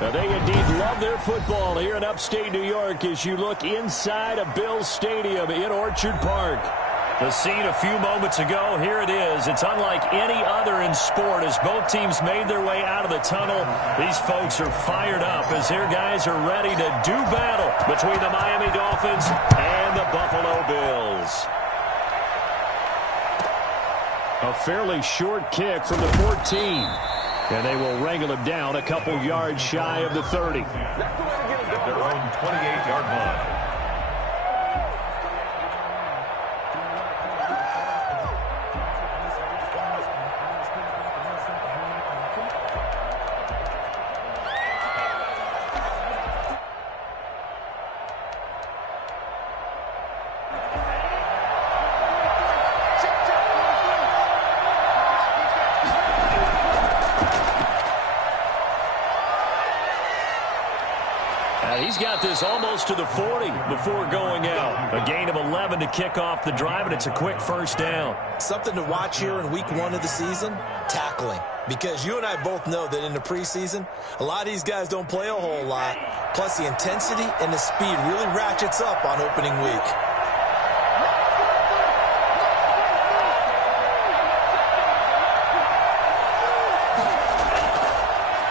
They indeed love their football here in upstate New York as you look inside of Bills Stadium in Orchard Park. The scene a few moments ago, here it is. It's unlike any other in sport as both teams made their way out of the tunnel. These folks are fired up as their guys are ready to do battle between the Miami Dolphins and the Buffalo Bills. A fairly short kick from the 14. And they will wrangle him down a couple yards shy of the 30. At their own 28-yard line. He's got this almost to the 40 before going out. A gain of 11 to kick off the drive, and it's a quick first down. Something to watch here in week 1 of the season, tackling. Because you and I both know that in the preseason, a lot of these guys don't play a whole lot. Plus, the intensity and the speed really ratchets up on opening week.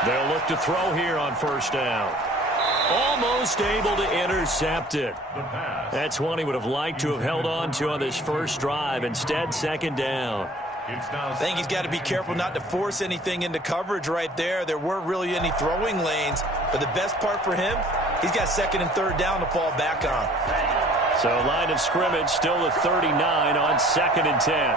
They'll look to throw here on first down. Almost able to intercept it. That's one he would have liked to have held on to on this first drive. Instead, second down. I think he's got to be careful not to force anything into coverage right there. There weren't really any throwing lanes. But the best part for him, he's got second and third down to fall back on. So line of scrimmage still at 39 on second and 10.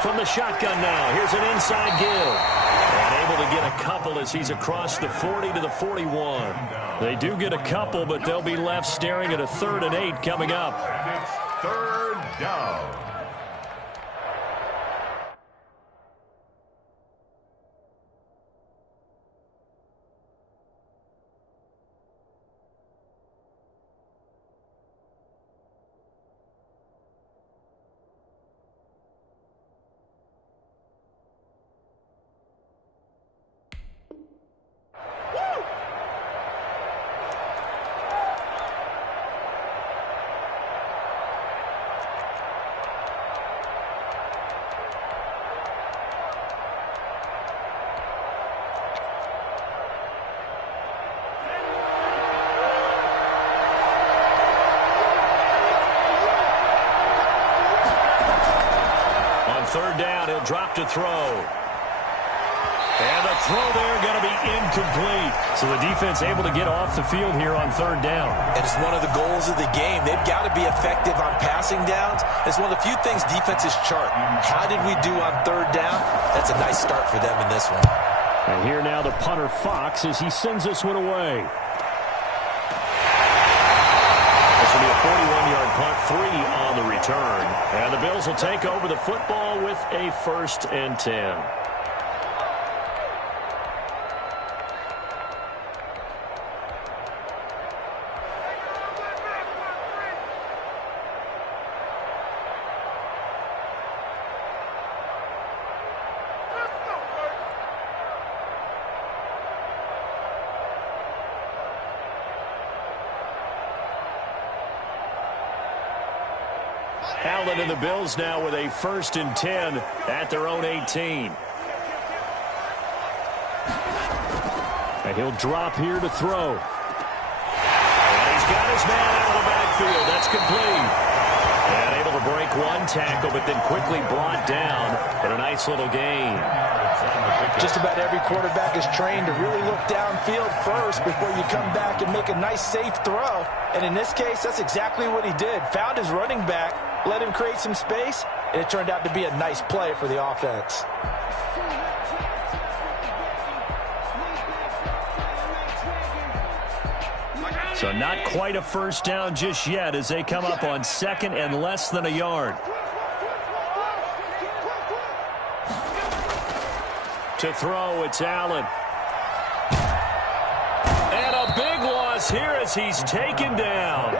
From the shotgun now, here's an inside give. And able to get a couple as he's across the 40 to the 41. They do get a couple, but they'll be left staring at a 3rd and 8 coming up. And it's third down. Third down, he'll drop to throw. And the throw there going to be incomplete. So the defense able to get off the field here on third down. And it's one of the goals of the game. They've got to be effective on passing downs. It's one of the few things defenses chart. How did we do on third down? That's a nice start for them in this one. And here now the punter Fox as he sends this one away. This will be a 41-yard punt, 3 on the return. And the Bills will take over the football with a 1st and 10. Allen and the Bills now with a 1st and 10 at their own 18. And he'll drop here to throw. And he's got his man out of the backfield. That's complete. And able to break one tackle, but then quickly brought down. But a nice little gain. Just about every quarterback is trained to really look downfield first before you come back and make a nice, safe throw. And in this case, that's exactly what he did. Found his running back, let him create some space, and it turned out to be a nice play for the offense. So not quite a first down just yet as they come up on 2nd and less than a yard. To throw, it's Allen. And a big loss here as he's taken down.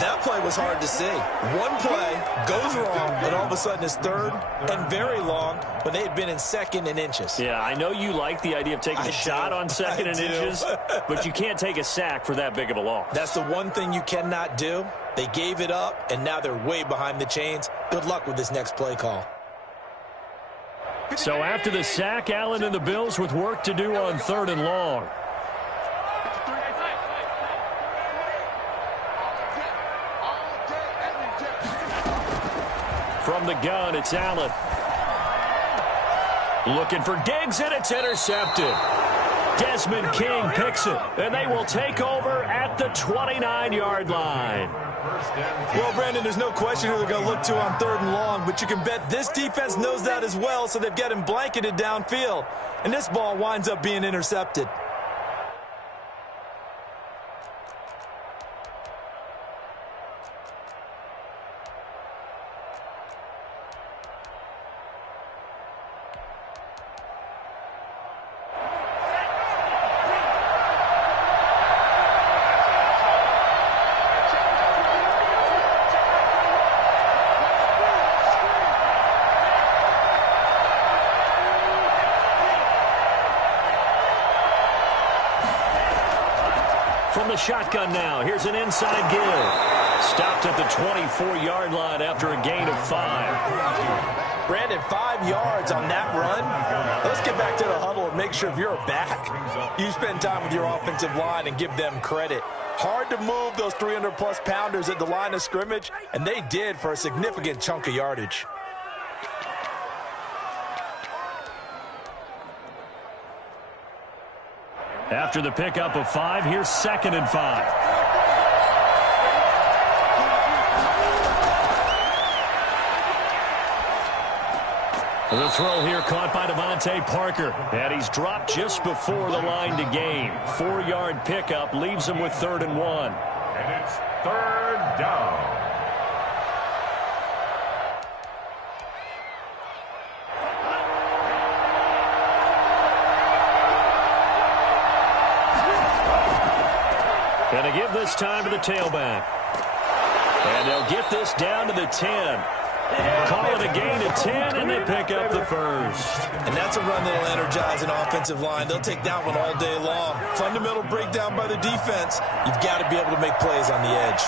That play was hard to see. One play goes wrong, and all of a sudden it's third and very long when they had been in second and inches. Yeah, I know you like the idea of taking a shot on second and inches, but you can't take a sack for that big of a loss. That's the one thing you cannot do. They gave it up, and now they're way behind the chains. Good luck with this next play call. So after the sack, Allen and the Bills with work to do on 3rd and long. From the gun, it's Allen. Looking for Diggs, and it's intercepted. Desmond King picks it, and they will take over at the 29-yard line. Well, Brandon, there's no question who they're going to look to on 3rd and long, but you can bet this defense knows that as well, so they've got him blanketed downfield. And this ball winds up being intercepted. From the shotgun now, here's an inside give. Stopped at the 24-yard line after a gain of 5. Brandon, 5 yards on that run. Let's get back to the huddle and make sure if you're back, you spend time with your offensive line and give them credit. Hard to move those 300-plus pounders at the line of scrimmage, and they did for a significant chunk of yardage. After the pickup of 5, here's 2nd and 5. The throw here caught by Devontae Parker, and he's dropped just before the line to gain. 4-yard pickup leaves him with 3rd and 1. And it's 3rd down. Going to give this time to the tailback. And they'll get this down to the 10. Call it a gain of 10, and they pick up the first. And that's a run that'll energize an offensive line. They'll take that one all day long. Fundamental breakdown by the defense. You've got to be able to make plays on the edge.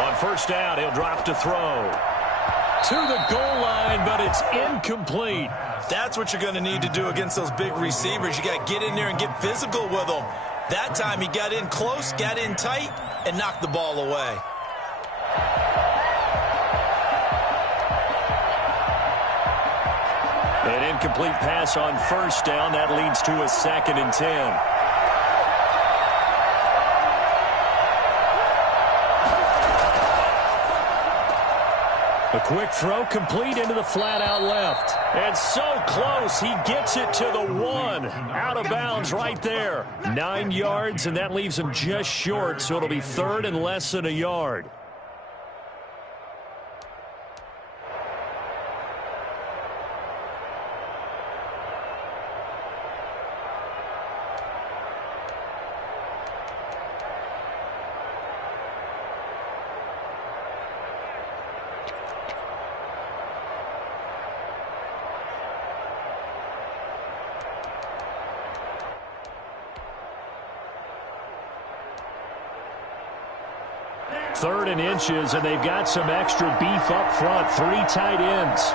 On 1st down, he'll drop to throw. To the goal line, but it's incomplete. That's what you're going to need to do against those big receivers. You got to get in there and get physical with them. That time he got in close, got in tight, and knocked the ball away. An incomplete pass on 1st down. That leads to a 2nd and 10. A quick throw complete into the flat out left. And so close, he gets it to the 1. Out of bounds right there. 9 yards, and that leaves him just short, so it'll be 3rd and less than a yard. Third and inches, and they've got some extra beef up front. 3 tight ends.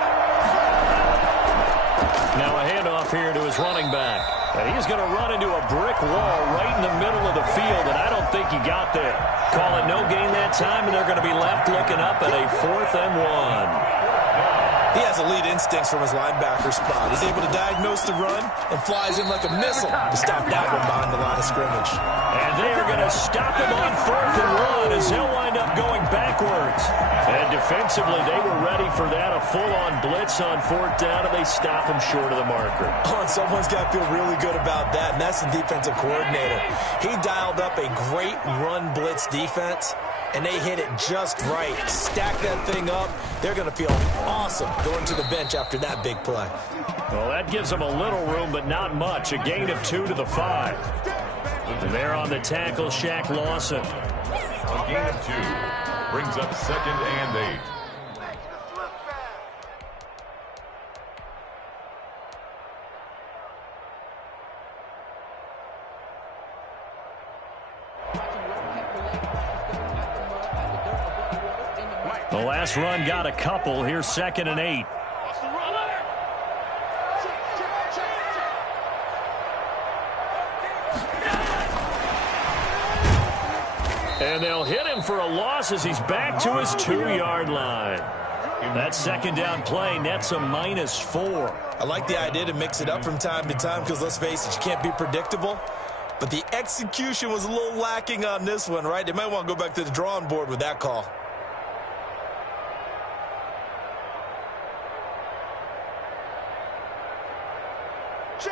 Now a handoff here to his running back. And he's going to run into a brick wall right in the middle of the field, and I don't think he got there. Call it no gain that time, and they're going to be left looking up at a 4th and 1. He has elite instincts from his linebacker spot. He's able to diagnose the run and flies in like a missile to stop that one behind the line of scrimmage. And they are going to stop him on 4th and 1 as he'll wind up going backwards. And defensively, they were ready for that, a full-on blitz on 4th down, and they stop him short of the marker. Oh, and someone's got to feel really good about that, and that's the defensive coordinator. He dialed up a great run blitz defense, and they hit it just right. Stack that thing up. They're going to feel awesome going to the bench after that big play. Well, that gives them a little room, but not much. A gain of 2 to the 5. And there on the tackle, Shaq Lawson. A gain of 2 brings up 2nd and 8. The last run got a couple. Here's 2nd and 8. And they'll hit him for a loss as he's back to his 2-yard line. That 2nd down play nets a -4. I like the idea to mix it up from time to time because, let's face it, you can't be predictable. But the execution was a little lacking on this one, right? They might want to go back to the drawing board with that call.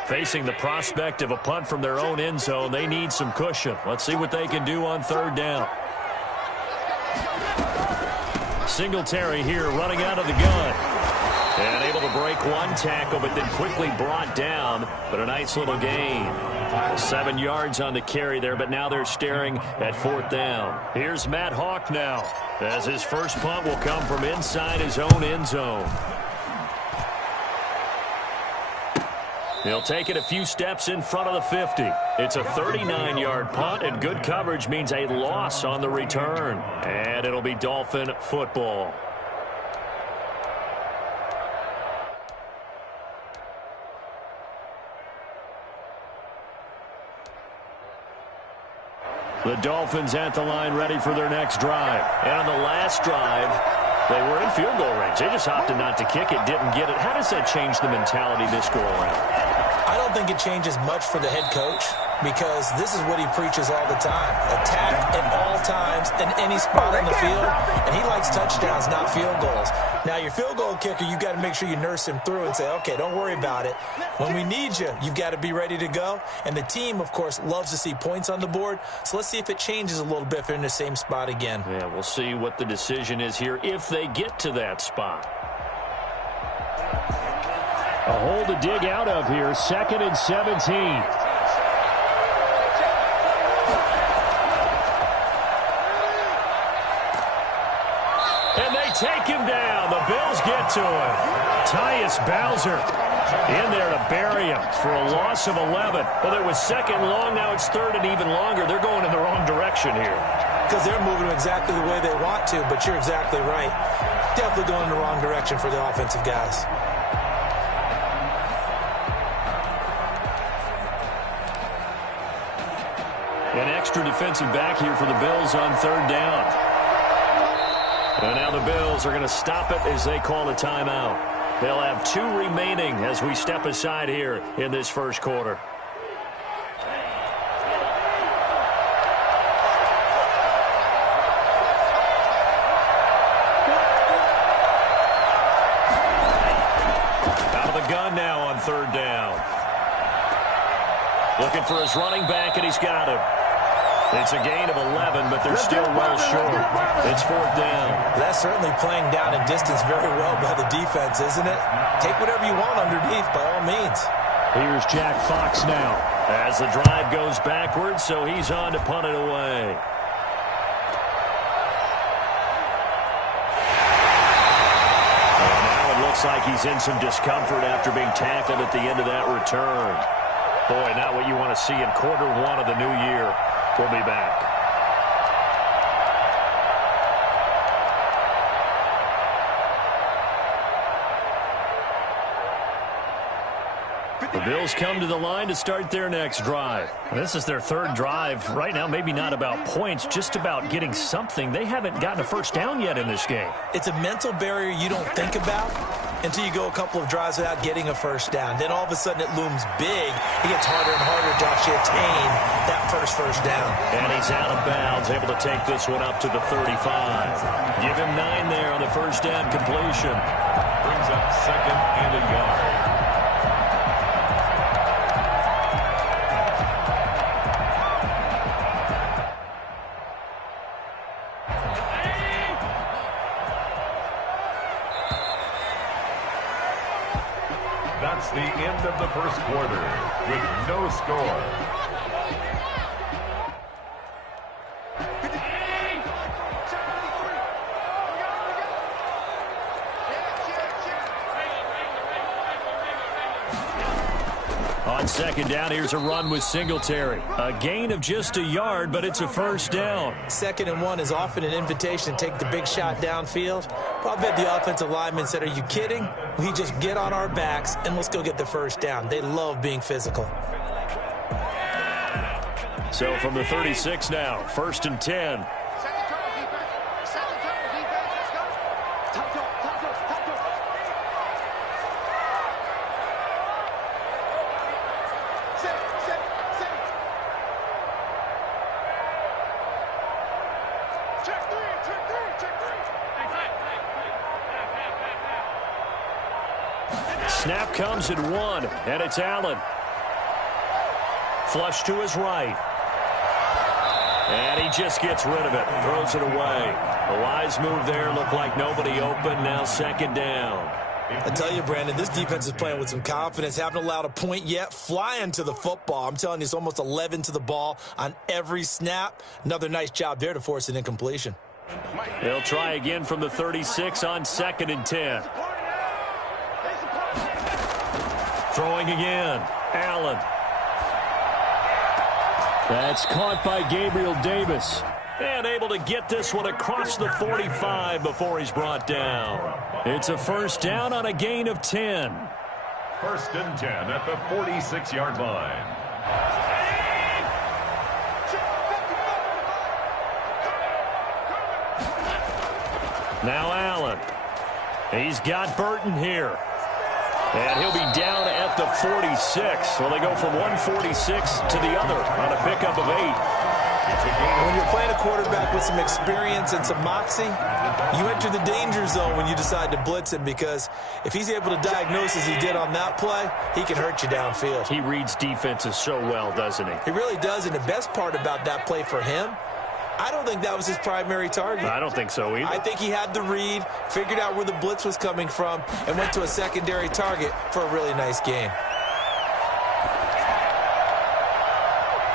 Facing the prospect of a punt from their own end zone, they need some cushion. Let's see what they can do on 3rd down. Singletary here running out of the gun. And able to break one tackle, but then quickly brought down. But a nice little gain. 7 yards on the carry there, but now they're staring at 4th down. Here's Matt Hawk now, as his first punt will come from inside his own end zone. He'll take it a few steps in front of the 50. It's a 39-yard punt, and good coverage means a loss on the return. And it'll be Dolphin football. The Dolphins at the line ready for their next drive. And on the last drive, they were in field goal range. They just opted not to kick it, didn't get it. How does that change the mentality this go around? I don't think it changes much for the head coach because this is what he preaches all the time. Attack at all times in any spot on the field, and he likes touchdowns, not field goals. Now, your field goal kicker, you got to make sure you nurse him through and say, okay, don't worry about it. When we need you, you've got to be ready to go. And the team, of course, loves to see points on the board. So let's see if it changes a little bit if they're in the same spot again. Yeah, we'll see what the decision is here if they get to that spot. A hole to dig out of here, 2nd and 17. And they take him down. The Bills get to him. Tyus Bowser in there to bury him for a loss of 11. Well, it was 2nd long. Now it's 3rd and even longer. They're going in the wrong direction here. Because they're moving exactly the way they want to, but you're exactly right. Definitely going in the wrong direction for the offensive guys. An extra defensive back here for the Bills on 3rd down. And now the Bills are going to stop it as they call a timeout. They'll have 2 remaining as we step aside here in this first quarter. Out of the gun now on 3rd down. Looking for his running back, and he's got him. It's a gain of 11, but they're still well short. It's 4th down. That's certainly playing down in distance very well by the defense, isn't it? Take whatever you want underneath, by all means. Here's Jack Fox now as the drive goes backwards, so he's on to punt it away. And now it looks like he's in some discomfort after being tackled at the end of that return. Boy, not what you want to see in quarter 1 of the new year. We'll be back. The Bills come to the line to start their next drive. This is their 3rd drive. Right now, maybe not about points, just about getting something. They haven't gotten a first down yet in this game. It's a mental barrier you don't think about until you go a couple of drives without getting a first down. Then all of a sudden it looms big. It gets harder and harder to actually attain that first down. And he's out of bounds, able to take this one up to the 35. Give him 9 there on the first down completion. Brings up 2nd and a yard. That's the end of the first quarter with no score. On second down, here's a run with Singletary. A gain of just a yard, but it's a first down. 2nd and 1 is often an invitation to take the big shot downfield. Well, I bet the offensive lineman said, are you kidding? We just get on our backs and let's go get the first down. They love being physical. So from the 36 now, 1st and 10. Snap comes at 1, and it's Allen. Flush to his right. And he just gets rid of it, throws it away. A wise move there, looked like nobody open, now 2nd down. I tell you, Brandon, this defense is playing with some confidence. Haven't allowed a point yet, flying to the football. I'm telling you, it's almost 11 to the ball on every snap. Another nice job there to force an incompletion. They'll try again from the 36 on 2nd and 10. Throwing again, Allen. That's caught by Gabriel Davis. And able to get this one across the 45 before he's brought down. It's a first down on a gain of 10. 1st and 10 at the 46-yard line. Now Allen. He's got Burton here. And he'll be down at the 46. Well, they go from 146 to the other on a pickup of 8. When you're playing a quarterback with some experience and some moxie, you enter the danger zone when you decide to blitz him, because if he's able to diagnose as he did on that play, he can hurt you downfield. He reads defenses so well, doesn't he? He really does, and the best part about that play for him, I don't think that was his primary target. I don't think so either. I think he had the read, figured out where the blitz was coming from, and went to a secondary target for a really nice gain.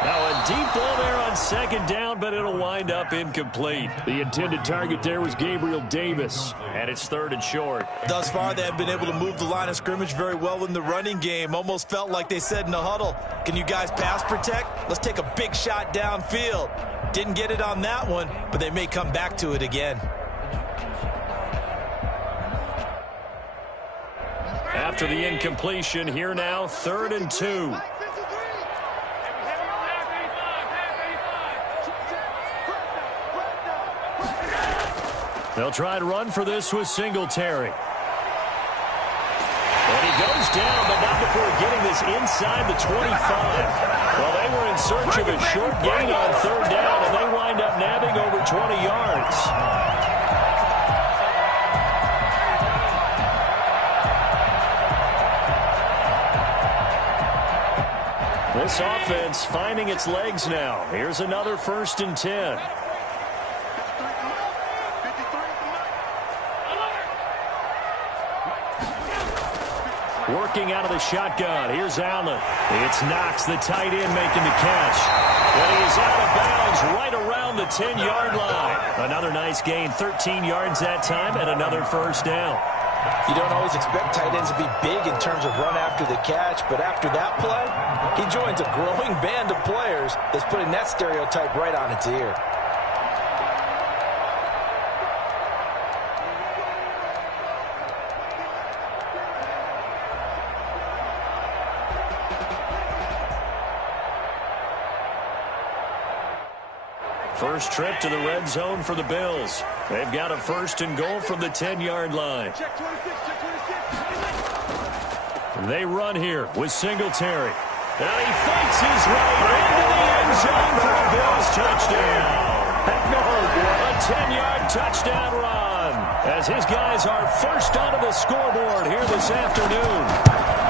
Now a deep ball there on 2nd down, but it'll wind up incomplete. The intended target there was Gabriel Davis, and it's 3rd and short. Thus far, they have been able to move the line of scrimmage very well in the running game. Almost felt like they said in the huddle, can you guys pass protect? Let's take a big shot downfield. Didn't get it on that one, but they may come back to it again. After the incompletion, here now, 3rd and 2. They'll try to run for this with Singletary. And he goes down, but not before getting this inside the 25. Well, they were in search of a short gain on 3rd down, and they wind up nabbing over 20 yards. This offense finding its legs now. Here's another 1st and 10. Working out of the shotgun. Here's Allen. It's Knox, the tight end, making the catch. But he is out of bounds right around the 10-yard line. Another nice gain, 13 yards that time, and another first down. You don't always expect tight ends to be big in terms of run after the catch, but after that play, he joins a growing band of players that's putting that stereotype right on its ear. First trip to the red zone for the Bills. They've got a 1st and goal from the 10-yard line. They run here with Singletary. And he fights his way into the end zone for a Bills touchdown. A 10-yard touchdown run as his guys are first onto the scoreboard here this afternoon.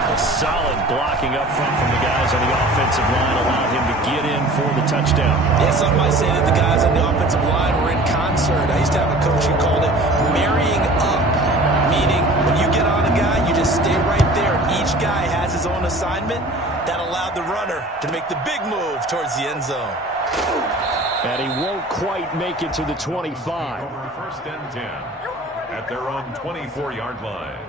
A solid blocking up front from the guys on the offensive line allowed him to get in for the touchdown. Yeah, some might say that the guys on the offensive line were in concert. I used to have a coach who called it marrying up, meaning when you get on a guy, you just stay right there. Each guy has his own assignment. That allowed the runner to make the big move towards the end zone. And he won't quite make it to the 25. Over 1st and 10 at their own 24-yard line.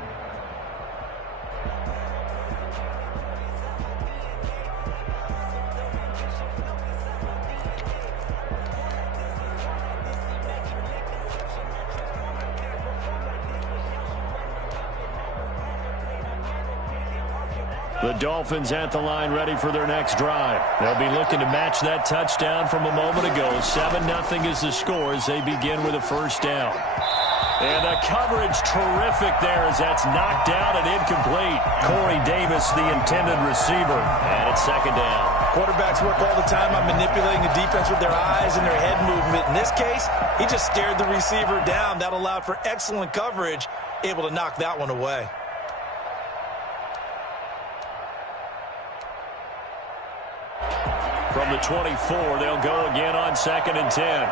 The Dolphins at the line ready for their next drive. They'll be looking to match that touchdown from a moment ago. 7-0 is the score as they begin with a first down. And the coverage terrific there as that's knocked down and incomplete. Corey Davis, the intended receiver. And it's second down. Quarterbacks work all the time on manipulating the defense with their eyes and their head movement. In this case, he just stared the receiver down. That allowed for excellent coverage, able to knock that one away. From the 24, they'll go again on 2nd and 10.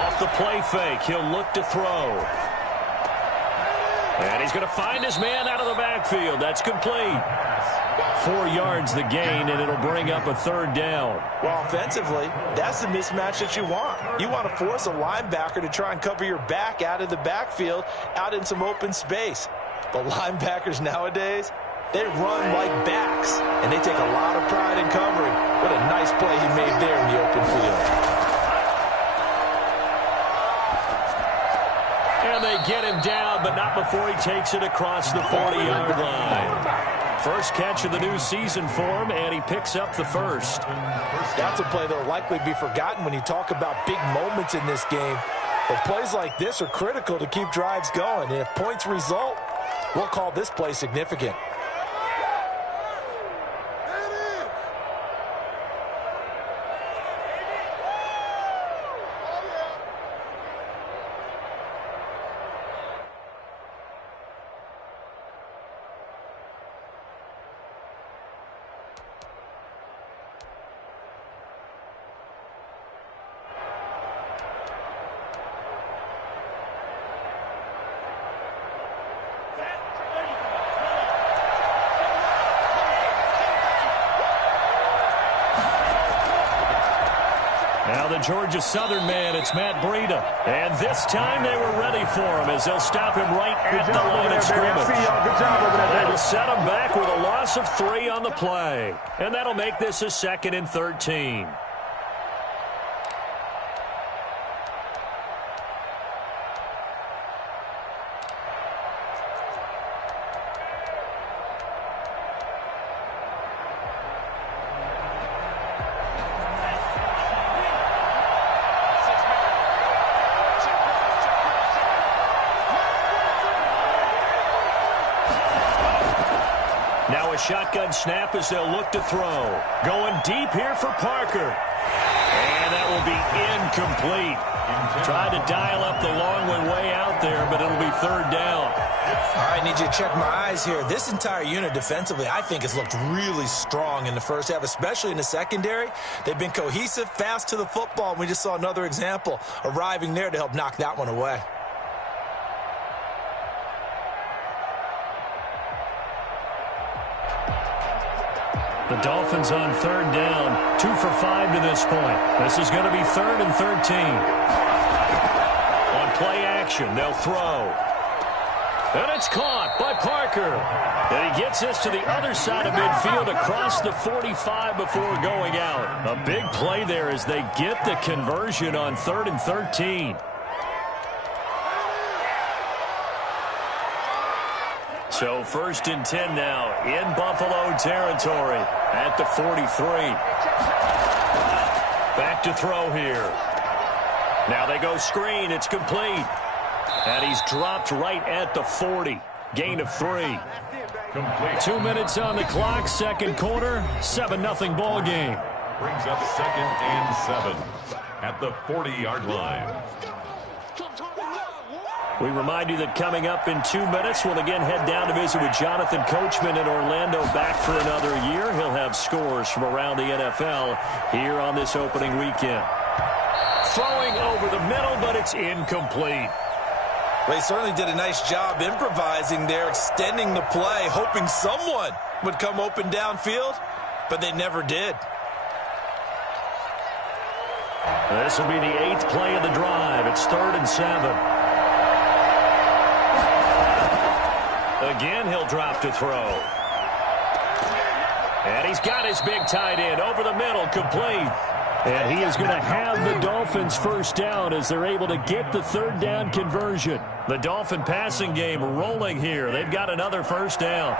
Off the play fake, he'll look to throw. And he's going to find his man out of the backfield. That's complete. 4 yards the gain, and it'll bring up a third down. Well, offensively, that's the mismatch that you want. You want to force a linebacker to try and cover your back out of the backfield, out in some open space. But linebackers nowadays, they run like backs, and they take a lot of pride in covering. What a nice play he made there in the open field. And they get him down, but not before he takes it across the 40-yard line. First catch of the new season for him, and he picks up the first. That's a play that will likely be forgotten when you talk about big moments in this game. But plays like this are critical to keep drives going, and if points result, we'll call this play significant. Now the Georgia Southern man, it's Matt Breida. And this time they were ready for him as they'll stop him right at the line of scrimmage. That'll set him back with a loss of 3 on the play. And that'll make this a 2nd and 13. Now a shotgun snap as they'll look to throw. Going deep here for Parker. And that will be incomplete. Tried to dial up the long one way out there, but it'll be third down. All right, need you to check my eyes here. This entire unit defensively, I think, has looked really strong in the first half, especially in the secondary. They've been cohesive, fast to the football, and we just saw another example arriving there to help knock that one away. The Dolphins on third down, 2 for 5 to this point. This is going to be 3rd and 13. On play action, they'll throw. And it's caught by Parker. And he gets this to the other side of midfield across the 45 before going out. A big play there as they get the conversion on 3rd and 13. So 1st and 10 now in Buffalo territory at the 43. Back to throw here. Now they go screen. It's complete. And he's dropped right at the 40. Gain of 3. Complete. 2 minutes on the clock. Second quarter. 7-0 ball game. Brings up 2nd and 7 at the 40-yard line. We remind you that coming up in 2 minutes, we'll again head down to visit with Jonathan Coachman in Orlando, back for another year. He'll have scores from around the NFL here on this opening weekend. Throwing over the middle, but it's incomplete. They certainly did a nice job improvising there, extending the play, hoping someone would come open downfield, but they never did. This will be the 8th play of the drive. It's 3rd and 7. Again, he'll drop to throw. And he's got his big tight end over the middle, complete. And he is going to have the Dolphins first down as they're able to get the third down conversion. The Dolphin passing game rolling here. They've got another first down.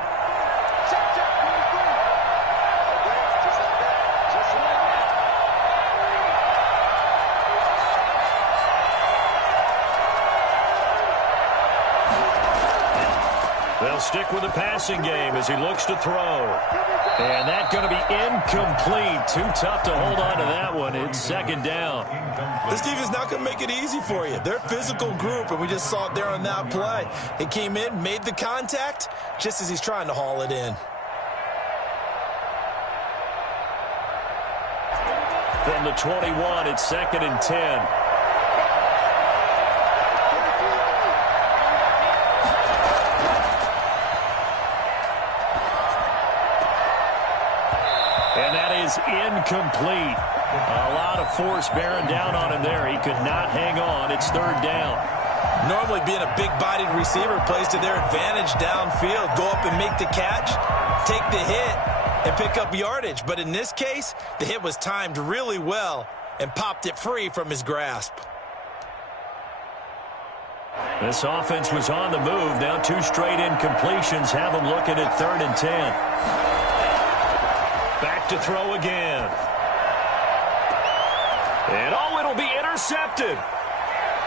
They'll stick with the passing game as he looks to throw. And that's going to be incomplete. Too tough to hold on to that one. It's second down. This defense not going to make it easy for you. They're a physical group, and we just saw it there on that play. He came in, made the contact, just as he's trying to haul it in. From the 21, it's second and 10. Incomplete. A lot of force bearing down on him there. He could not hang on. It's third down. Normally being a big-bodied receiver plays to their advantage downfield. Go up and make the catch, take the hit, and pick up yardage. But in this case, the hit was timed really well and popped it free from his grasp. This offense was on the move. Now two straight incompletions have them looking at third and 10. Back to throw again. And it'll be intercepted.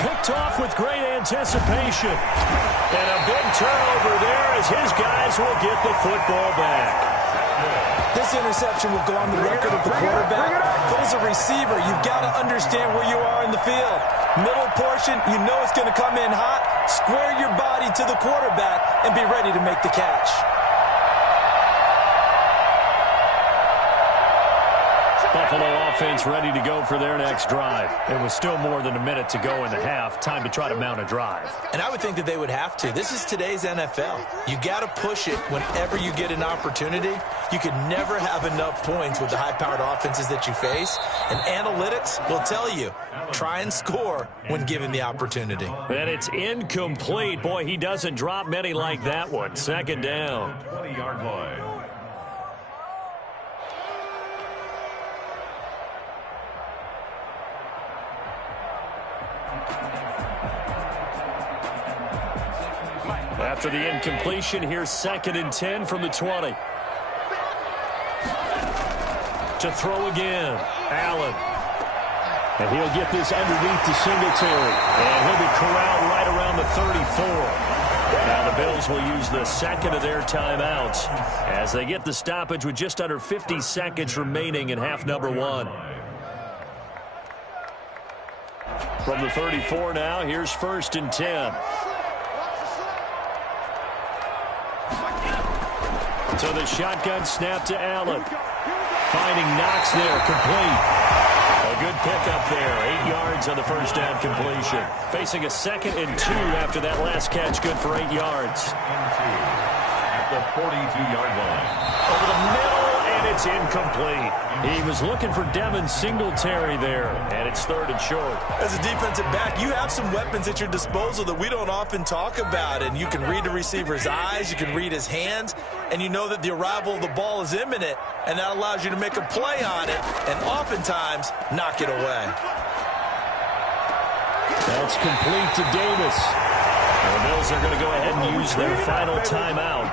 Picked off with great anticipation. And a big turnover there as his guys will get the football back. This interception will go on the record of the quarterback. But as a receiver, you've got to understand where you are in the field. Middle portion, you know it's going to come in hot. Square your body to the quarterback and be ready to make the catch. Buffalo offense ready to go for their next drive. It was still more than a minute to go in the half. Time to try to mount a drive. And I would think that they would have to. This is today's NFL. You got to push it whenever you get an opportunity. You can never have enough points with the high-powered offenses that you face. And analytics will tell you, try and score when given the opportunity. And it's incomplete. Boy, he doesn't drop many like that one. Second down. 20-yard line. After the incompletion, here's second and 10 from the 20. To throw again, Allen. And he'll get this underneath to Singletary. And he'll be corralled right around the 34. Now the Bills will use the second of their timeouts as they get the stoppage with just under 50 seconds remaining in half number one. From the 34 now, here's first and 10. So the shotgun snap to Allen. Finding Knox there, complete. A good pickup there, 8 yards on the first down completion. Facing a second and 2 after that last catch, good for 8 yards. At the 42-yard line. Over the middle, and it's incomplete. He was looking for Devin Singletary there, and it's third and short. As a defensive back, you have some weapons at your disposal that we don't often talk about, and you can read the receiver's eyes, you can read his hands, and you know that the arrival of the ball is imminent, and that allows you to make a play on it and oftentimes knock it away. That's complete to Davis. The Bills are going to go ahead and use their final timeout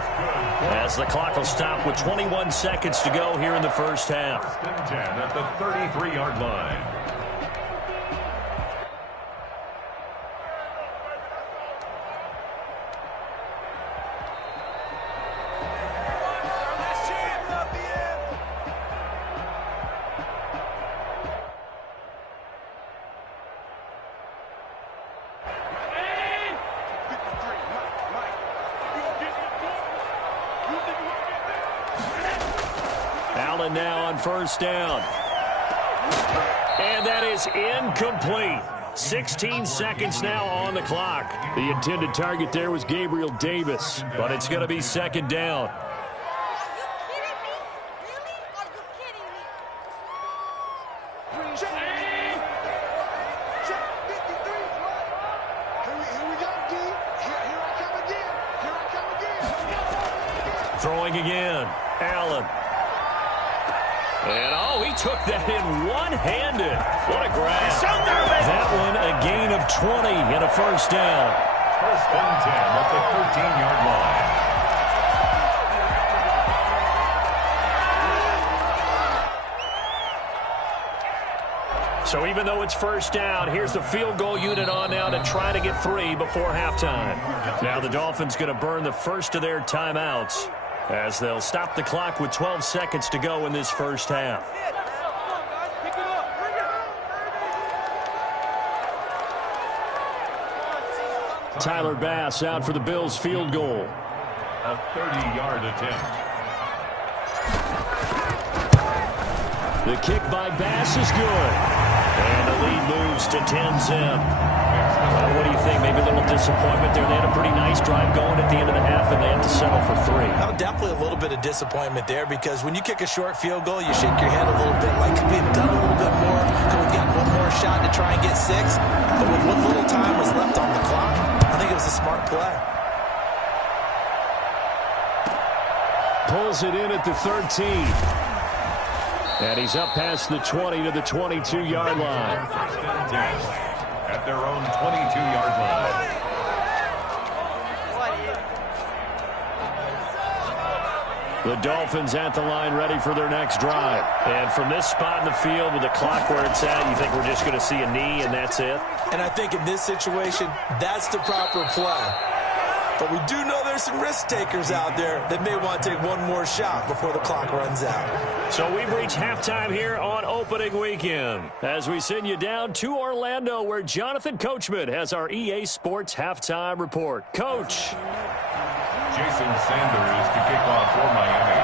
as the clock will stop with 21 seconds to go here in the first half. 10 at the 33-yard line. Allen now on first down. And that is incomplete. 16 seconds now on the clock. The intended target there was Gabriel Davis, but it's going to be second down. Throwing again, Allen. And, he took that in one-handed. What a grab. That one, a gain of 20 and a first down. First and 10 at the 13-yard line. So even though it's first down, here's the field goal unit on now to try to get 3 before halftime. Now the Dolphins going to burn the first of their timeouts as they'll stop the clock with 12 seconds to go in this first half. Tyler Bass out for the Bills field goal. A 30-yard attempt. The kick by Bass is good. And the lead moves to 10-zip. What do you think? Maybe a little disappointment there. They had a pretty nice drive going at the end of the half, and they have to settle for 3. Oh, definitely a little bit of disappointment there because when you kick a short field goal, you shake your head a little bit like, could we have done a little bit more? Could we have gotten one more shot to try and get 6? But with what little time was left on the clock, I think it was a smart play. Pulls it in at the 13. And he's up past the 20 to the 22-yard line. First and 10 at their own 22-yard line. The Dolphins at the line ready for their next drive. And from this spot in the field with the clock where it's at, you think we're just going to see a knee and that's it? And I think in this situation, that's the proper play. But we do know there's some risk takers out there that may want to take one more shot before the clock runs out. So we've reached halftime here on opening weekend as we send you down to Orlando where Jonathan Coachman has our EA Sports halftime report. Coach. Jason Sanders to kick off for Miami.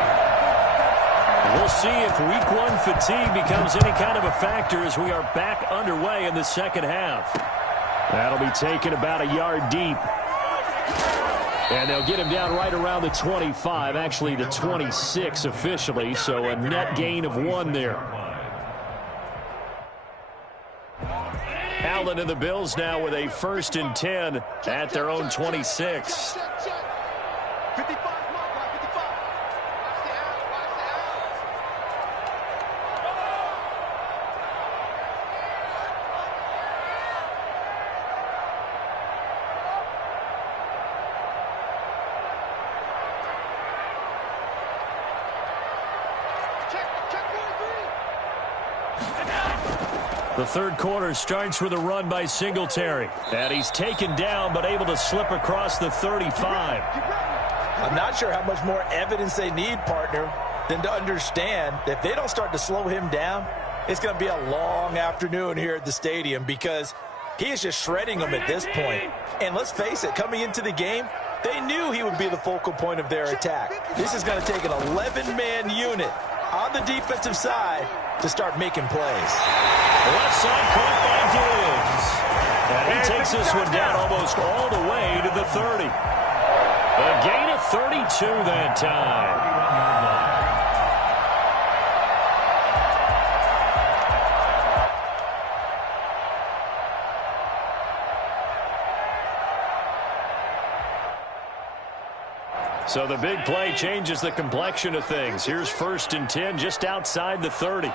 We'll see if week 1 fatigue becomes any kind of a factor as we are back underway in the second half. That'll be taken about a yard deep. And they'll get him down right around the 25, actually the 26 officially, so a net gain of 1 there. Allen and the Bills now with a 1st and 10 at their own 26. The third quarter starts with a run by Singletary. And he's taken down but able to slip across the 35. I'm not sure how much more evidence they need, partner, than to understand that if they don't start to slow him down, it's going to be a long afternoon here at the stadium because he is just shredding them at this point. And let's face it, coming into the game, they knew he would be the focal point of their attack. This is going to take an 11-man unit on the defensive side to start making plays. Left side caught by Diggs. And he takes this one down almost all the way to the 30. A gain of 32 that time. So the big play changes the complexion of things. Here's 1st and 10 just outside the 30.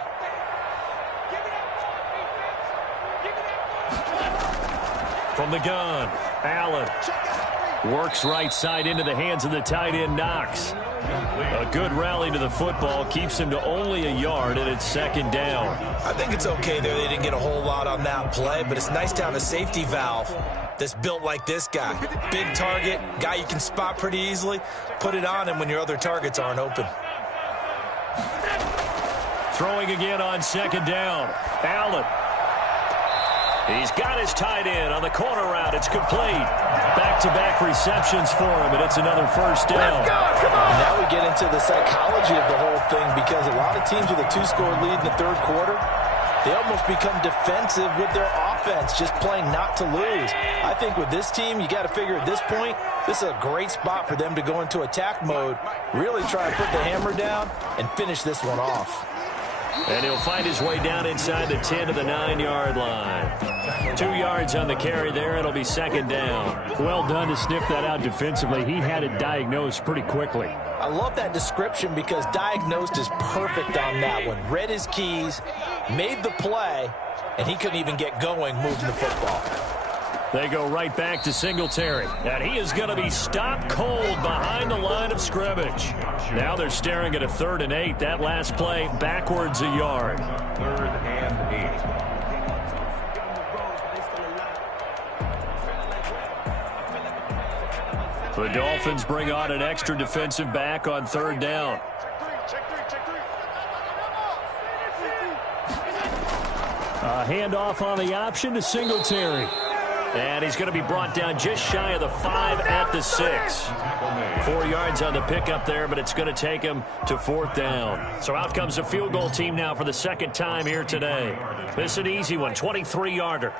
From the gun, Allen works right side into the hands of the tight end Knox. A good rally to the football keeps him to only a yard, and it's 2nd down. I think it's okay there. They didn't get a whole lot on that play, but it's nice to have a safety valve that's built like this guy. Big target, guy you can spot pretty easily. Put it on him when your other targets aren't open. Throwing again on 2nd down. Allen. He's got his tight end on the corner route. It's complete. Back-to-back receptions for him, and it's another 1st down. Let's go. Come on. And now we get into the psychology of the whole thing because a lot of teams with a 2-score lead in the 3rd quarter, they almost become defensive with their offense, just playing not to lose. I think with this team, you got to figure at this point, this is a great spot for them to go into attack mode, really try and put the hammer down and finish this one off. And he'll find his way down inside the 10 to the 9-yard line. 2 yards on the carry there. It'll be second down. Well done to sniff that out defensively. He had it diagnosed pretty quickly. I love that description because diagnosed is perfect on that one. Read his keys, made the play, and he couldn't even get going moving the football. They go right back to Singletary. And he is going to be stopped cold behind the line of scrimmage. Now they're staring at a 3rd and 8. That last play backwards a yard. 3rd and 8. The Dolphins bring on an extra defensive back on 3rd down. A handoff on the option to Singletary. And he's going to be brought down just shy of the 5 at the 6. 4 yards on the pickup there, but it's going to take him to 4th down. So out comes the field goal team now for the 2nd time here today. This is an easy one, 23-yarder.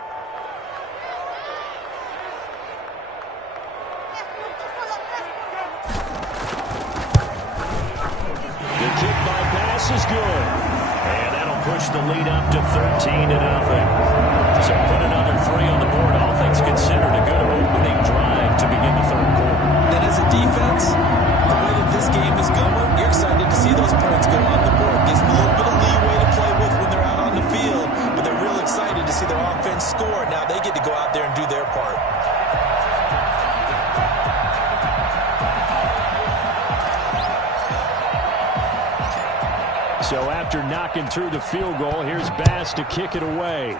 The kick by pass is good. And that'll push the lead up to 13-0. So put another 3 on the board. All things considered, a good opening drive to begin the 3rd quarter. And as a defense, the way that this game is going, you're excited to see those points go on the board. Gives them a little bit of leeway to play with when they're out on the field, but they're real excited to see their offense score. Now they get to go out there and do their part. So after knocking through the field goal, here's Bass to kick it away.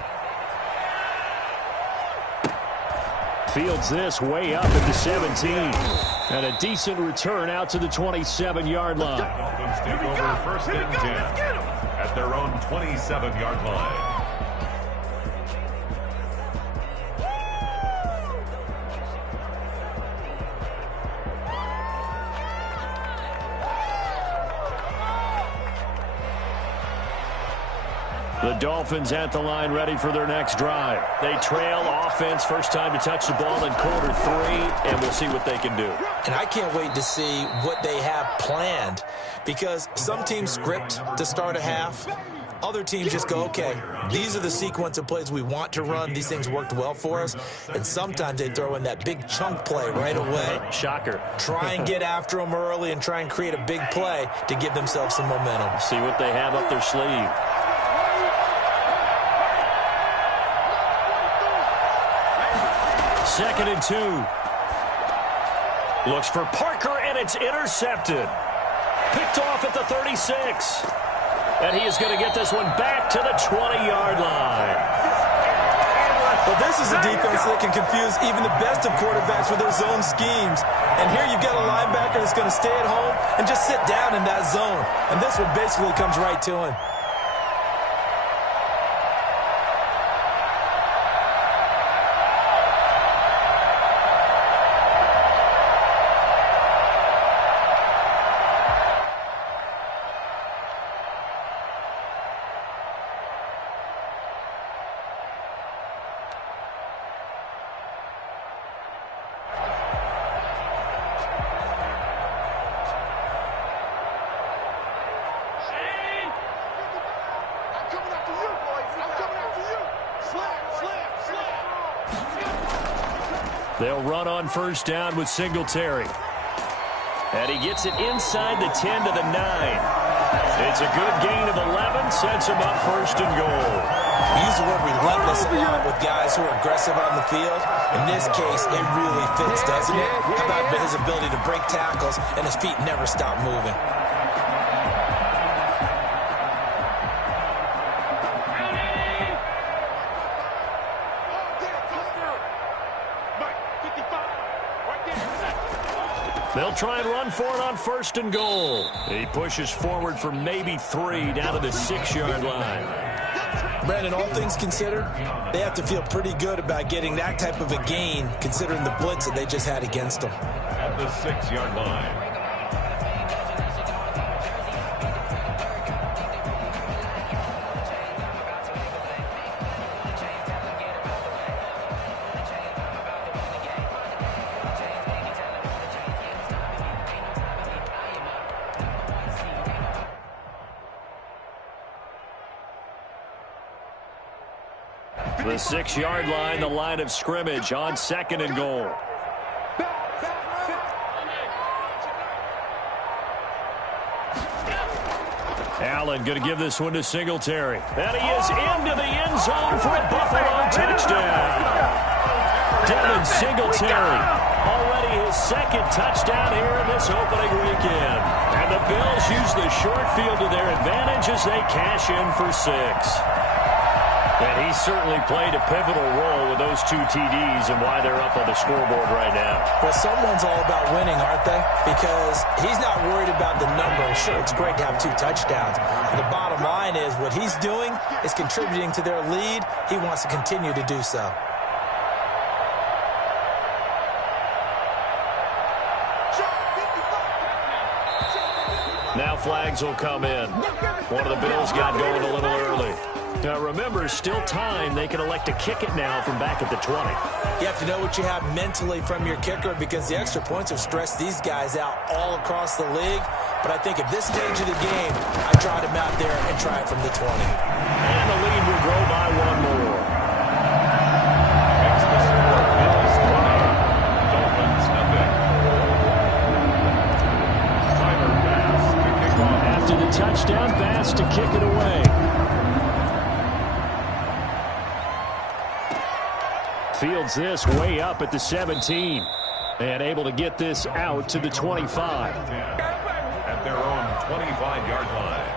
Fields this way up at the 17. And a decent return out to the 27-yard line. Dolphins take over 1st and 10 at their own 27-yard line. The Dolphins at the line ready for their next drive. They trail offense, first time to touch the ball in quarter 3, and we'll see what they can do. And I can't wait to see what they have planned because some teams script to start a half. Other teams just go, okay, these are the sequence of plays we want to run. These things worked well for us. And sometimes they throw in that big chunk play right away. Shocker. Try and get after them early and try and create a big play to give themselves some momentum. See what they have up their sleeve. Second and 2. Looks for Parker, and it's intercepted. Picked off at the 36. And he is going to get this one back to the 20-yard line. Well, this is a defense that can confuse even the best of quarterbacks with their zone schemes. And here you've got a linebacker that's going to stay at home and just sit down in that zone. And this one basically comes right to him. They'll run on first down with Singletary. And he gets it inside the 10 to the 9. It's a good gain of 11, sets him up first and goal. We use the word relentless a lot with guys who are aggressive on the field. In this case, it really fits, doesn't it? How about his ability to break tackles and his feet never stop moving? They'll try and run for it on first and goal. He pushes forward for maybe 3 down to the 6-yard line. Brandon, all things considered, they have to feel pretty good about getting that type of a gain considering the blitz that they just had against them. At the 6-yard line. The 6-yard line, the line of scrimmage on 2nd and goal. Allen going to give this one to Singletary. And he is into the end zone for a Buffalo touchdown. Devin Singletary, already his 2nd touchdown here in this opening weekend. And the Bills use the short field to their advantage as they cash in for 6. And he certainly played a pivotal role with those 2 TDs and why they're up on the scoreboard right now. Well, someone's all about winning, aren't they? Because he's not worried about the number. Sure, it's great to have 2 touchdowns. But the bottom line is what he's doing is contributing to their lead. He wants to continue to do so. Now flags will come in. One of the Bills got going a little early. Now remember, still time. They can elect to kick it now from back at the 20. You have to know what you have mentally from your kicker because the extra points have stressed these guys out all across the league. But I think at this stage of the game, I trot him out there and try it from the 20. And the lead will grow by 1 more. Makes the score Bills 20, Dolphins nothing. Cyber pass to kick off. After the touchdown pass to kick it away. Fields this way up at the 17. And able to get this out to the 25. At their own 25-yard line.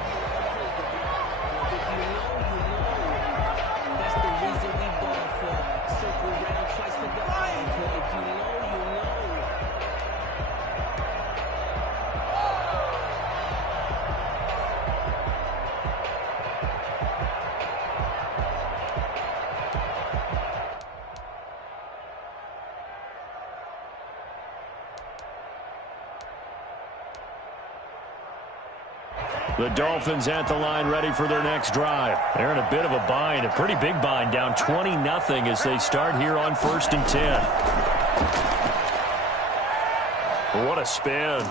The Dolphins at the line ready for their next drive. They're in a bit of a bind, a pretty big bind, down 20-0 as they start here on 1st and 10. What a spin.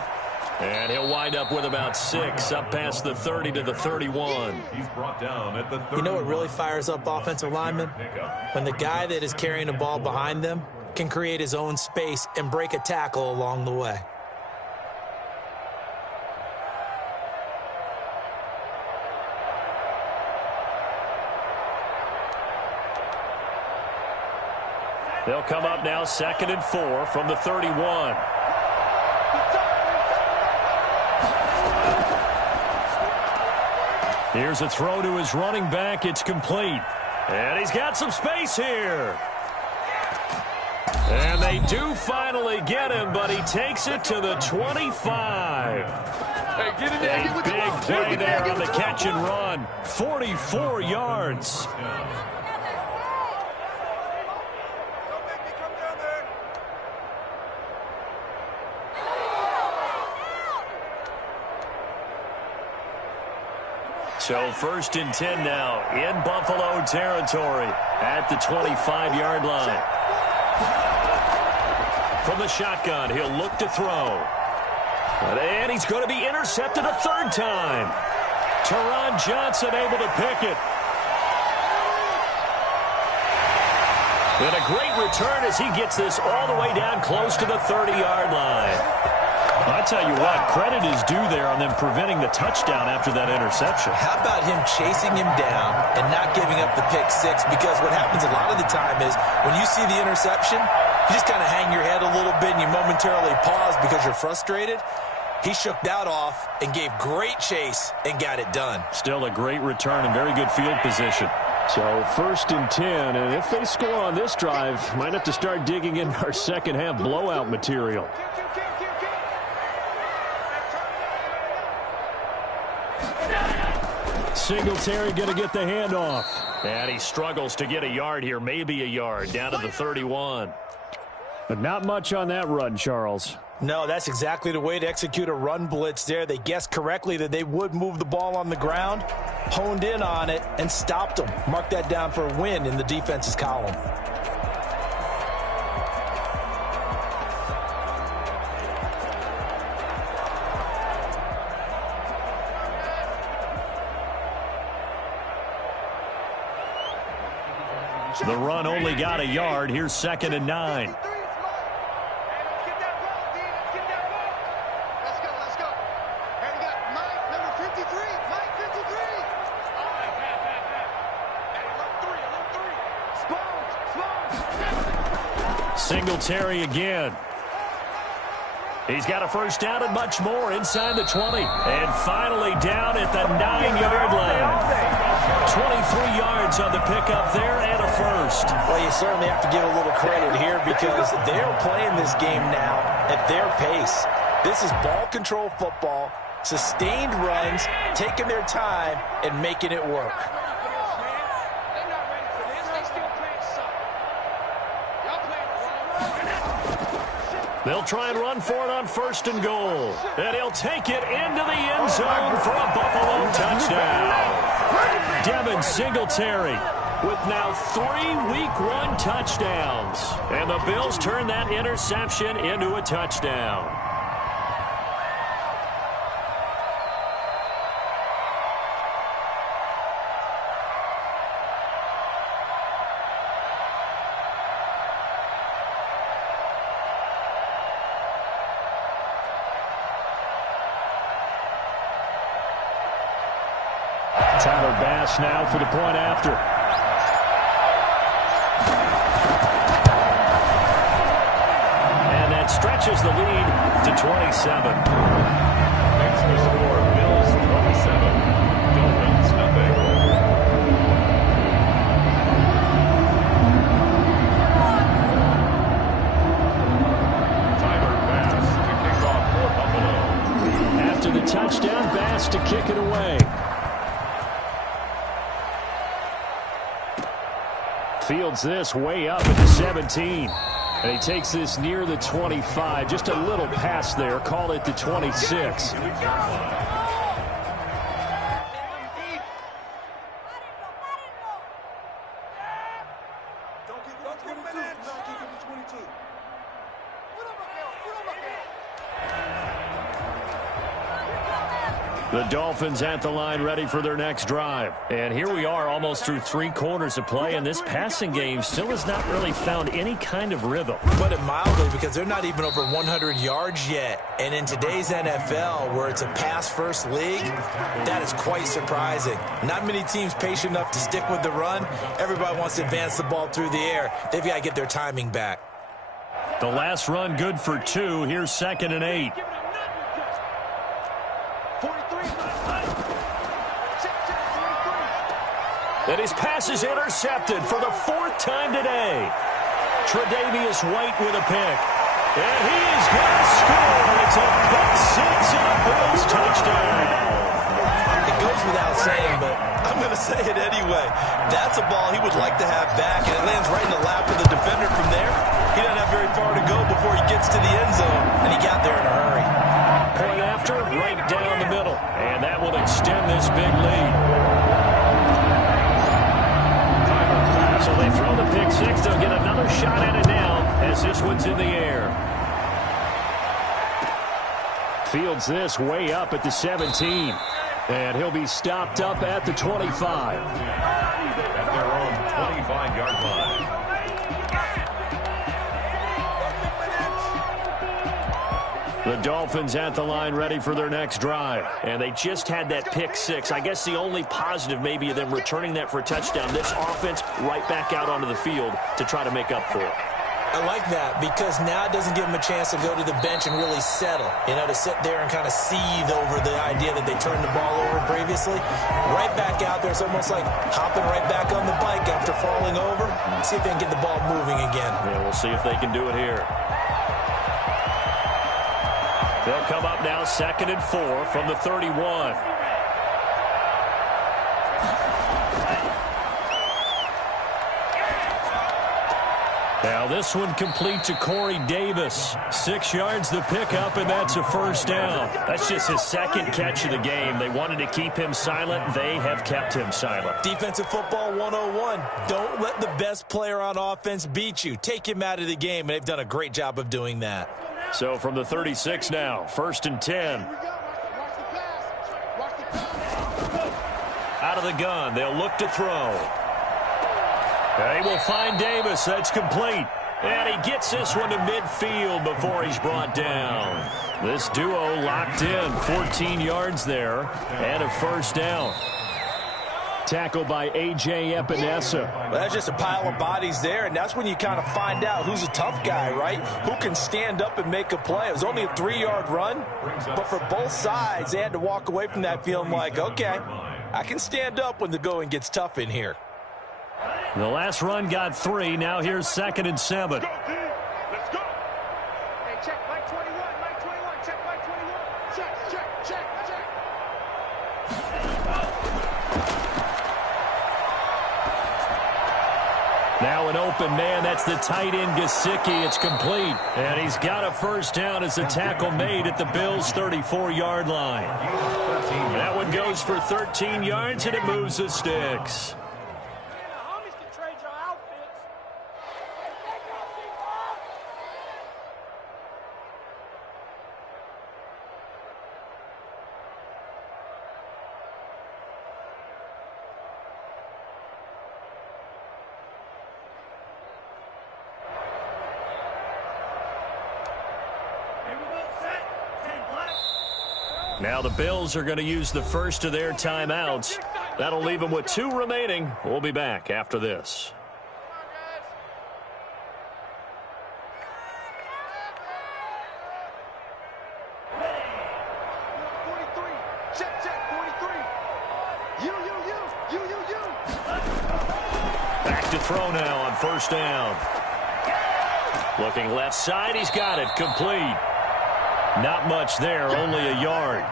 And he'll wind up with about 6, up past the 30 to the 31. He's brought down at the 30. You know what really fires up offensive linemen? When the guy that is carrying the ball behind them can create his own space and break a tackle along the way. They'll come up now 2nd and 4 from the 31. Here's a throw to his running back. It's complete. And he's got some space here. And they do finally get him, but he takes it to the 25. A big play there on the catch and run. 44 yards. So 1st and 10 now in Buffalo territory at the 25-yard line. From the shotgun, he'll look to throw. And he's going to be intercepted a 3rd time. Teron Johnson able to pick it. And a great return as he gets this all the way down close to the 30-yard line. I tell you what, credit is due there on them preventing the touchdown after that interception. How about him chasing him down and not giving up the pick 6? Because what happens a lot of the time is when you see the interception, you just kind of hang your head a little bit and you momentarily pause because you're frustrated. He shook that off and gave great chase and got it done. Still a great return and very good field position. So 1st and 10, and if they score on this drive, might have to start digging in our second half blowout material. Singletary going to get the handoff. And he struggles to get a yard here, maybe a yard, down to the 31. But not much on that run, Charles. No, that's exactly the way to execute a run blitz there. They guessed correctly that they would move the ball on the ground, honed in on it, and stopped them. Mark that down for a win in the defense's column. The run only got a yard. Here's 2nd and 9. Singletary again. He's got a first down and much more inside the 20. And finally down at the 9-yard line. 23 yards on the pickup there and a first. Well, you certainly have to give a little credit here because they're playing this game now at their pace. This is ball control football, sustained runs, taking their time, and making it work. They'll try and run for it on 1st and goal. And he'll take it into the end zone for a Buffalo touchdown. Devin Singletary with now 3 Week 1 touchdowns. And the Bills turn that interception into a touchdown. Tyler Bass now for the point after. And that stretches the lead to 27. Next to score, Bills 27, Dolphins nothing. Tyler Bass to kick off for Buffalo. After the touchdown, Bass to kick it away. Fields this way up at the 17. And he takes this near the 25. Just a little pass there. Call it the 26. The Dolphins at the line ready for their next drive. And here we are almost through 3 quarters of play, and this passing game still has not really found any kind of rhythm. Put it mildly, because they're not even over 100 yards yet. And in today's NFL, where it's a pass-first league, that is quite surprising. Not many teams patient enough to stick with the run. Everybody wants to advance the ball through the air. They've got to get their timing back. The last run good for 2. Here's 2nd and 8. And his pass is intercepted for the 4th time today. Tre'Davious White with a pick. And he is going to score. It's a pick 6 and a Bills touchdown. It goes without saying, but I'm going to say it anyway. That's a ball he would like to have back, and it lands right in the lap of the defender from there. He doesn't have very far to go before he gets to the end zone, and he got there in a hurry. Point after, right down the middle. And that will extend this big lead. So they throw the pick 6. They'll get another shot at it now as this one's in the air. Fields this way up at the 17. And he'll be stopped up at the 25. At their own 25-yard line. The Dolphins at the line ready for their next drive. And they just had that pick 6. I guess the only positive maybe of them returning that for a touchdown. This offense right back out onto the field to try to make up for it. I like that because now it doesn't give them a chance to go to the bench and really settle. You know, to sit there and kind of seethe over the idea that they turned the ball over previously. Right back out there. It's almost like hopping right back on the bike after falling over. See if they can get the ball moving again. Yeah, we'll see if they can do it here. They'll come up now 2nd and 4 from the 31. Now this one complete to Corey Davis. 6 yards the pickup, and that's a first down. That's just his 2nd catch of the game. They wanted to keep him silent. They have kept him silent. Defensive football 101. Don't let the best player on offense beat you. Take him out of the game, and they've done a great job of doing that. So from the 36 now, 1st and 10. Out of the gun, they'll look to throw. They will find Davis. That's complete. And he gets this one to midfield before he's brought down. This duo locked in. 14 yards there and a first down. Tackle by A.J. Epinesa. Well, that's just a pile of bodies there, and that's when you kind of find out who's a tough guy, right? Who can stand up and make a play. It was only a 3-yard run, but for both sides, they had to walk away from that feeling like, okay, I can stand up when the going gets tough in here. The last run got 3. Now here's 2nd and 7. Let's go. Hey, check Mike 21. Mike 21. Check Mike 21. Check. Now an open man. That's the tight end, Gesicki. It's complete. And he's got a first down as the tackle made at the Bills' 34-yard line. That one goes for 13 yards, and it moves the sticks. Now the Bills are going to use the first of their timeouts. That'll leave them with 2 remaining. We'll be back after this. Back to throw now on first down. Looking left side. He's got it. Complete. Not much there, only a yard.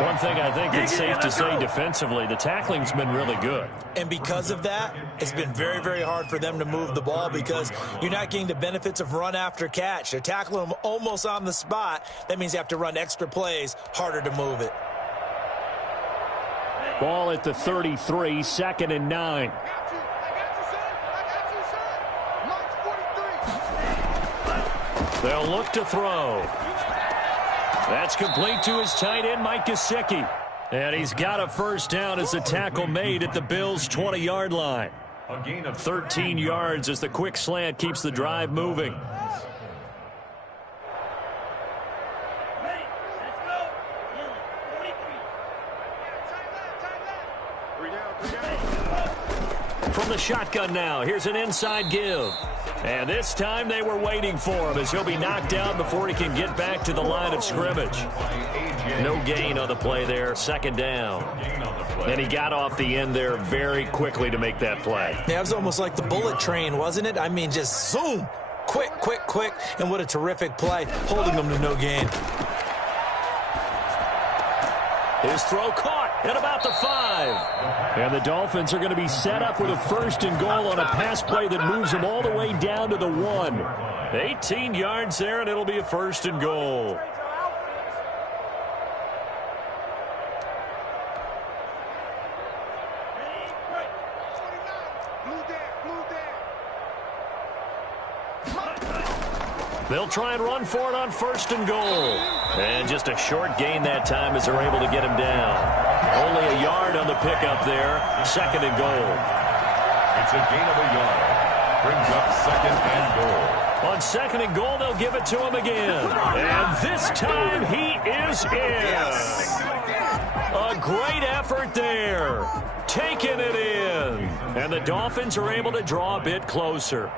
One thing I think it's safe to say defensively, the tackling's been really good. And because of that, it's been very, very hard for them to move the ball because you're not getting the benefits of run after catch. They're tackling them almost on the spot. That means you have to run extra plays, harder to move it. Ball at the 33, 2nd and 9. They'll look to throw. That's complete to his tight end, Mike Gesicki. And he's got a first down as the tackle made at the Bills' 20-yard line. A gain of 13 yards as the quick slant keeps the drive moving. From the shotgun now, here's an inside give. And this time they were waiting for him as he'll be knocked down before he can get back to the line of scrimmage. No gain on the play there, 2nd down. And he got off the end there very quickly to make that play. Yeah, it was almost like the bullet train, wasn't it? I mean, just zoom, quick, and what a terrific play, holding them to no gain. His throw caught at about the 5. And the Dolphins are going to be set up with a 1st and goal on a pass play that moves them all the way down to the 1. 18 yards there, and it'll be a 1st and goal. They'll try and run for it on 1st and goal. And just a short gain that time as they're able to get him down. Only a yard on the pickup there. 2nd and goal. It's a gain of a yard. Brings up 2nd and goal. On 2nd and goal, they'll give it to him again. And this time he is in. A great effort there. Taking it in. And the Dolphins are able to draw a bit closer.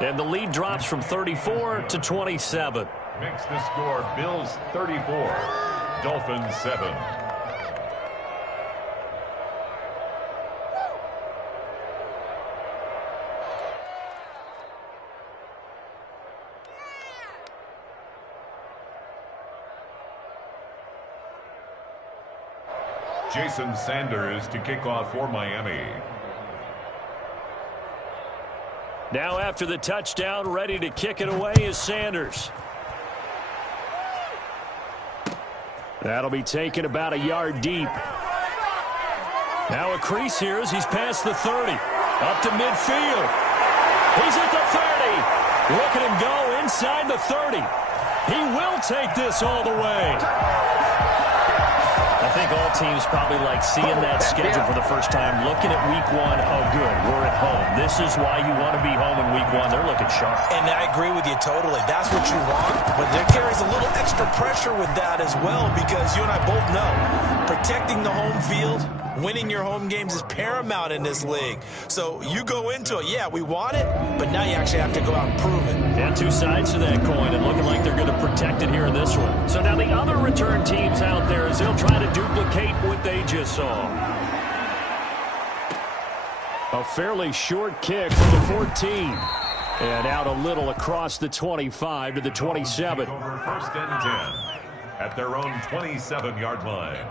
And the lead drops from 34 to 27. Makes the score Bills 34, Dolphins 7. Jason Sanders to kick off for Miami. Now after the touchdown, ready to kick it away is Sanders. That'll be taken about a yard deep. Now a crease here as he's past the 30. Up to midfield. He's at the 30. Look at him go inside the 30. He will take this all the way. A think all teams probably like seeing that schedule for the first time, looking at week one. Oh, good, we're at home. This is why you want to be home in week one. They're looking sharp. And I agree with you totally. That's what you want, but there carries a little extra pressure with that as well, because you and I both know protecting the home field, winning your home games is paramount in this league. So you go into it, yeah, we want it, but now you actually have to go out and prove it. And two sides to that coin, and looking like they're going to protect it here in this one. So now the other return teams out there as they'll try to duplicate what they just saw. A fairly short kick for the 14. And out a little across the 25 to the 27. Over first and 10 at their own 27-yard line.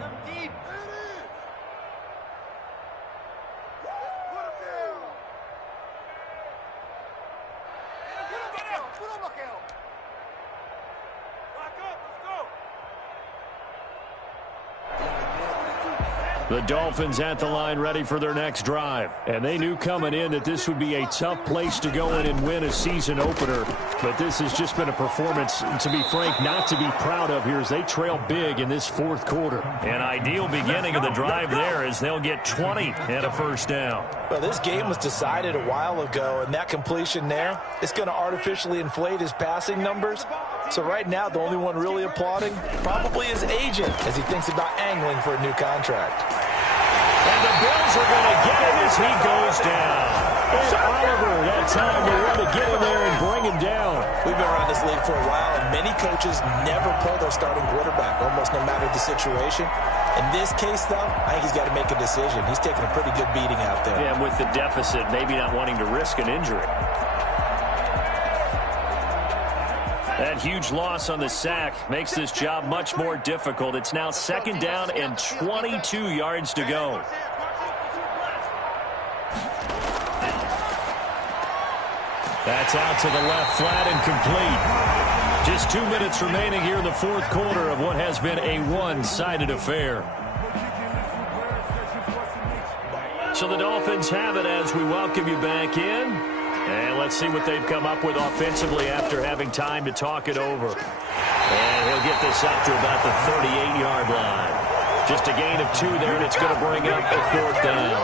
The Dolphins at the line ready for their next drive. And they knew coming in that this would be a tough place to go in and win a season opener. But this has just been a performance, to be frank, not to be proud of here as they trail big in this fourth quarter. An ideal beginning of the drive there as they'll get 20 and a first down. Well, this game was decided a while ago, and that completion there is going to artificially inflate his passing numbers. So right now, the only one really applauding probably his agent as he thinks about angling for a new contract. And the Bills are going to get him as he goes down. And Oliver, that time to run to get him there and bring him down. We've been around this league for a while, and many coaches never pull their starting quarterback, almost no matter the situation. In this case, though, I think he's got to make a decision. He's taking a pretty good beating out there. Yeah, and with the deficit, maybe not wanting to risk an injury. That huge loss on the sack makes this job much more difficult. It's now second down and 22 yards to go. That's out to the left, flat and complete. Just 2 minutes remaining here in the fourth quarter of what has been a one-sided affair. So the Dolphins have it as we welcome you back in. And let's see what they've come up with offensively after having time to talk it over. And he'll get this up to about the 38-yard line. Just a gain of 2 there, and it's going to bring up a fourth down.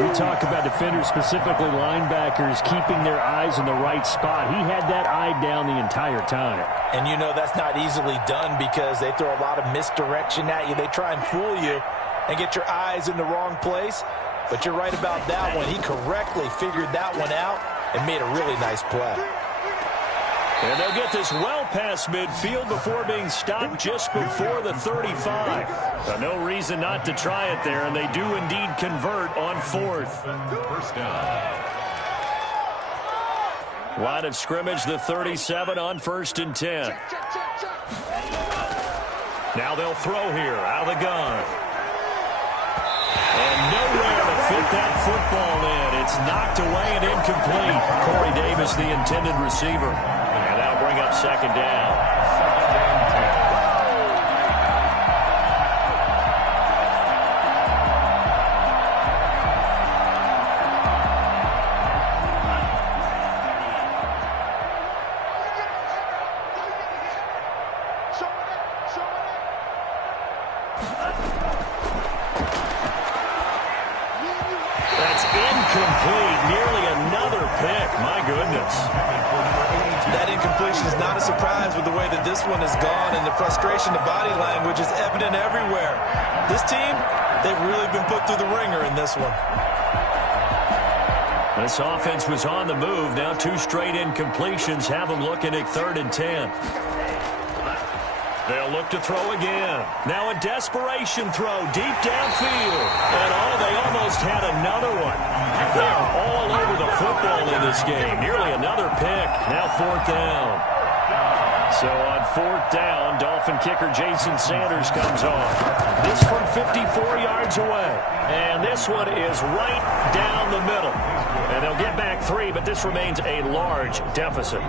We talk about defenders, specifically linebackers, keeping their eyes in the right spot. He had that eye down the entire time. And you know that's not easily done because they throw a lot of misdirection at you. They try and fool you and get your eyes in the wrong place. But you're right about that one. He correctly figured that one out and made a really nice play. And they'll get this well past midfield before being stopped just before the 35. But no reason not to try it there, and they do indeed convert on fourth. First down. Line of scrimmage, the 37 on 1st and 10. Now they'll throw here out of the gun. And nowhere to fit that football in. It's knocked away and incomplete. Corey Davis, the intended receiver. And that'll bring up second down. That's incomplete. Nearly another pick. My goodness. That incompletion is not a surprise with the way that this one has gone, and the frustration, the body language is evident everywhere. This team, they've really been put through the ringer in this one. This offense was on the move. Now 2 straight incompletions have them looking at 3rd and 10. They'll look to throw again. Now a desperation throw deep downfield. And they almost had another one. They are all over the football in this game. Nearly another pick. Now 4th down. So on 4th down, Dolphin kicker Jason Sanders comes on. This from 54 yards away. And this one is right down the middle. And they'll get back 3, but this remains a large deficit.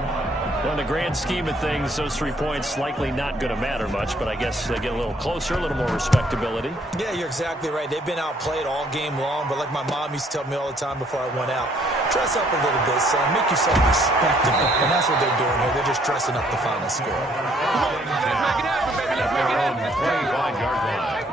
In the grand scheme of things, those 3 points likely not going to matter much, but I guess they get a little closer, a little more respectability. Yeah, you're exactly right. They've been outplayed all game long, but like my mom used to tell me all the time before I went out, dress up a little bit, son. Make yourself respectable. And that's what they're doing here. They're just dressing up the final score. At their own 25-yard line.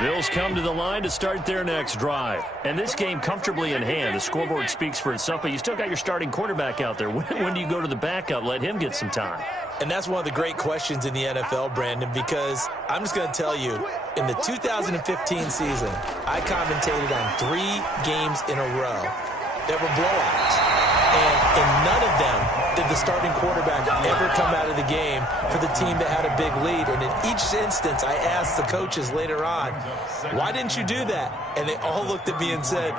Bills come to the line to start their next drive. And this game comfortably in hand. The scoreboard speaks for itself, but you still got your starting quarterback out there. When do you go to the backup? Let him get some time. And that's one of the great questions in the NFL, Brandon, because I'm just going to tell you, in the 2015 season, I commentated on 3 games in a row that were blowouts. And in none of them did the starting quarterback ever come out of the game for the team that had a big lead. And in each instance, I asked the coaches later on, why didn't you do that? And they all looked at me and said,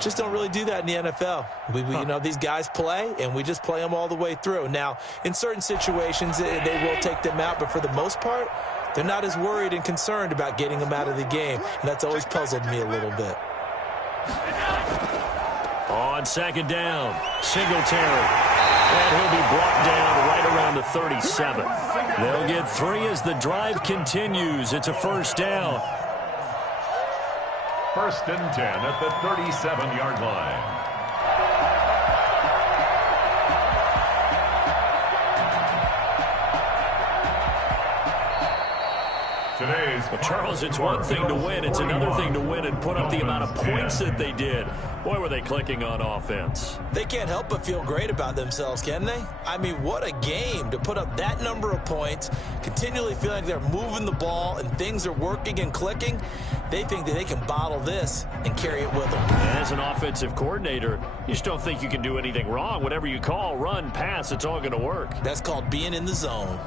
just don't really do that in the NFL. You know, these guys play, and we just play them all the way through. Now, in certain situations, they will take them out, but for the most part, they're not as worried and concerned about getting them out of the game. And that's always puzzled me a little bit. On second down, Singletary. And he'll be brought down right around the 37. They'll get 3 as the drive continues. It's a first down. 1st and 10 at the 37-yard line. Well, Charles, it's one thing to win. It's another thing to win and put up the amount of points that they did. Boy, were they clicking on offense. They can't help but feel great about themselves, can they? I mean, what a game to put up that number of points, continually feeling like they're moving the ball and things are working and clicking. They think that they can bottle this and carry it with them. As an offensive coordinator, you just don't think you can do anything wrong. Whatever you call, run, pass, it's all going to work. That's called being in the zone.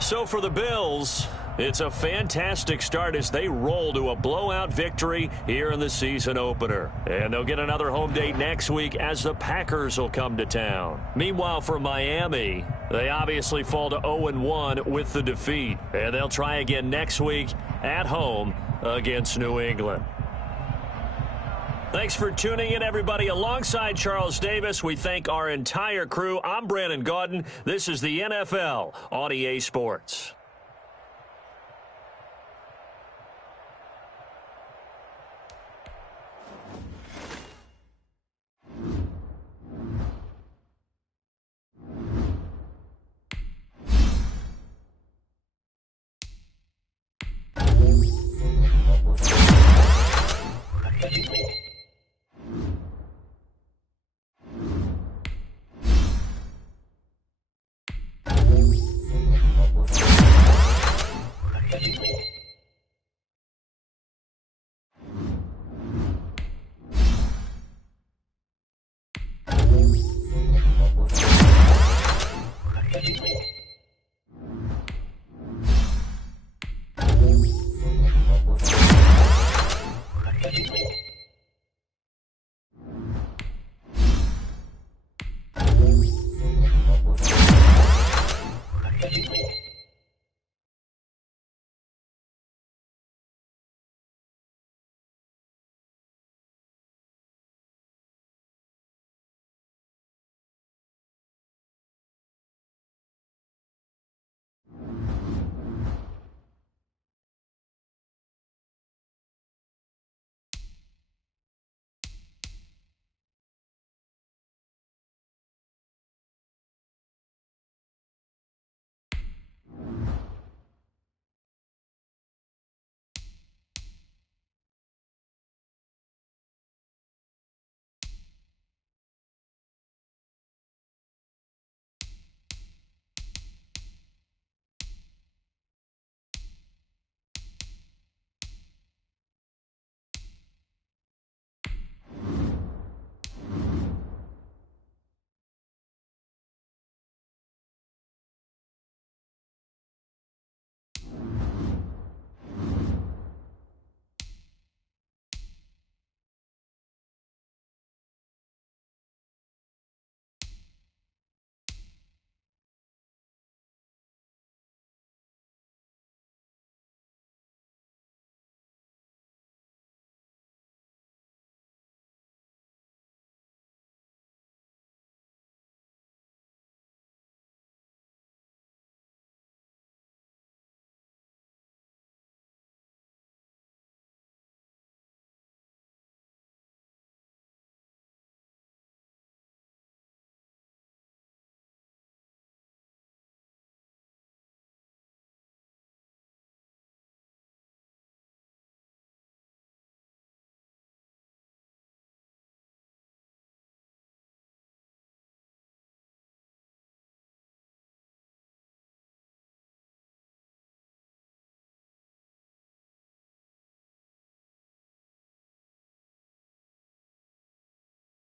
So for the Bills, it's a fantastic start as they roll to a blowout victory here in the season opener. And they'll get another home date next week as the Packers will come to town. Meanwhile, for Miami, they obviously fall to 0-1 with the defeat. And they'll try again next week at home against New England. Thanks for tuning in, everybody. Alongside Charles Davis, we thank our entire crew. I'm Brandon Gaudin. This is the NFL on EA Sports.